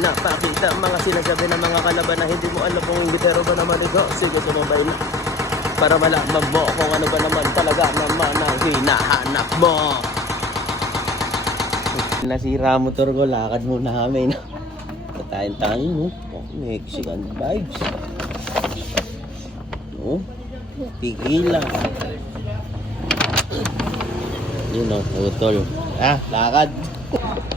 pinapakita Mga sinasabi ng mga kalaban na hindi mo alam kung pero ba naman ito. Sige sumabay na. Para malaman mo kung ano ba naman talaga naman ang hinahanap mo. Nasira motor ko, lakad muna kami no? Patayin tayo no? Oh, Mexican vibes. No? Tigilan. Yun o, utol Ah, lakad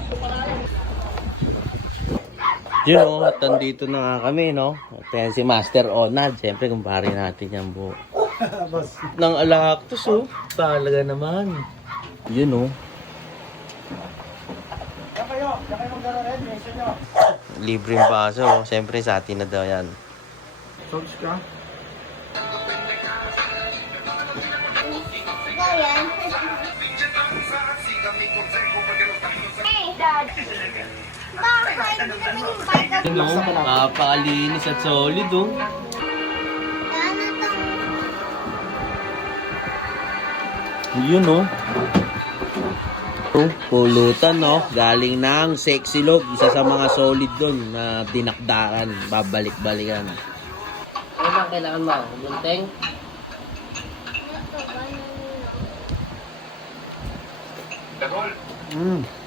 Yun o, at nandito na nga kami, no? At yan si Master Onad. Siyempre, kumpare natin yan buo. Nang alaktos, oh. Talaga naman. Yun, oh. Libreng baso, oh. Siyempre, sa atin na daw yan. Sogs ka? Hey, Dad. Oh. Napakalinis at solid, oh. Ano. Yun, oh. Oh, pulutan, no? Galing ng sexy log. Isa sa mga solid doon na dinakdakan. Babalik-balikan. Ano ba kailangan mo? Bunteng? Mm.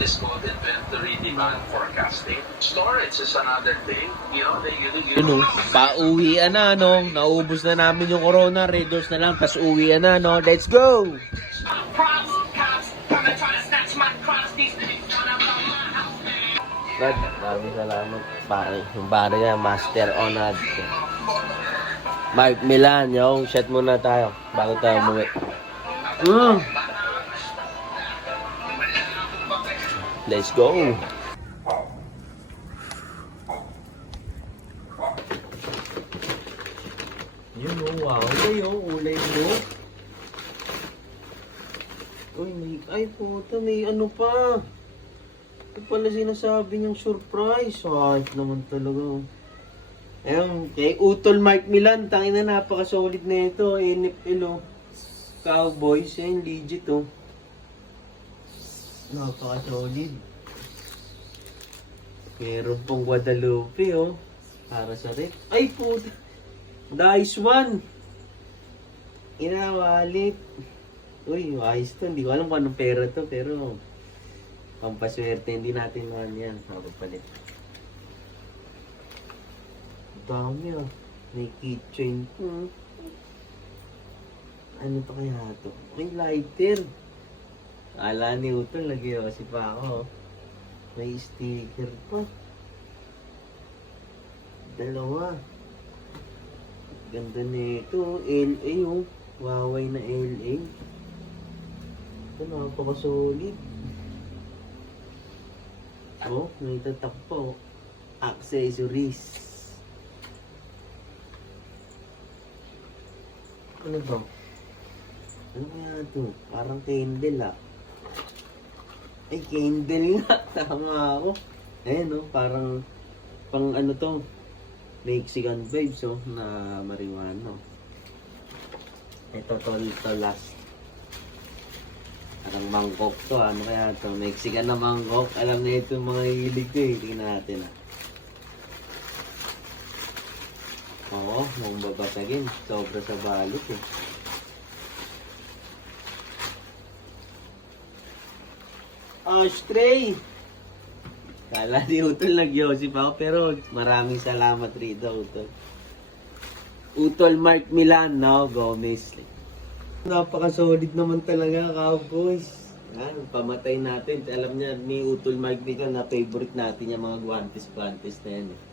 This called inventory demand forecasting. Storage is another thing. You know, they, you, you, oh. Pauwian na, no? Naubos na namin yung corona. Red doors na lang. Tapos uwian na, no? Let's go! Brad, maraming salamat. Pare, yung pare niya, Master Onad. Mark Milan, yung shot muna tayo bago tayo umuwi. Mm. Let's go! Yun oh, wow. Ulay oh, ulay mo. Uy, may, ay puta, may ano pa. Ito pala sinasabi niyang surprise. Ay, naman talaga. oh. Ayun, kay Utol Mark Milan, tangin na napaka-solid na ito. NFL oh. Cowboys, ayun, legit oh. Napaka-solid. Meron pong Guadalupe oh. Para sa rep. Ay puta. Dice one. Inawalit. Uy, ayos to. Hindi ko alam kung anong pera to, pero pampaswerte, hindi natin mahal yan. Mapapalit. Dami ah. May keychain. Hmm. Ano pa kaya to? May lighter. Ala ni Utol, lagi kasi pa ako. oh. May sticker pa. Dalawa. Ganda nito. LA oh. Huawei na LA. Ito napaka-solid. Oh, may tatak pa oh. Accessories. Ano ba? Ano kaya ito? Parang candle ah. Ay, candle nga. Tama ako. Ayan oh, parang pang ano to, Mexican vibes oh, na marijuana. Ito to, to last. Parang mangkok to, ano kaya to? Mexican na mangkok. Alam na ito mga hilig ko eh. Tingnan natin ah. Oo, mukhang babasagin. Sobra sa balot eh. Ashtray! Kala ni Utol nag-Yosip ako, pero maraming salamat rito, Utol. Utol Mark Milan, no? Gomez. Napaka-solid naman talaga, Cowboys. Yan, pamatay natin. Alam niya, ni Utol Mark Milan na favorite natin yung mga guantes-guantes na yan. Eh.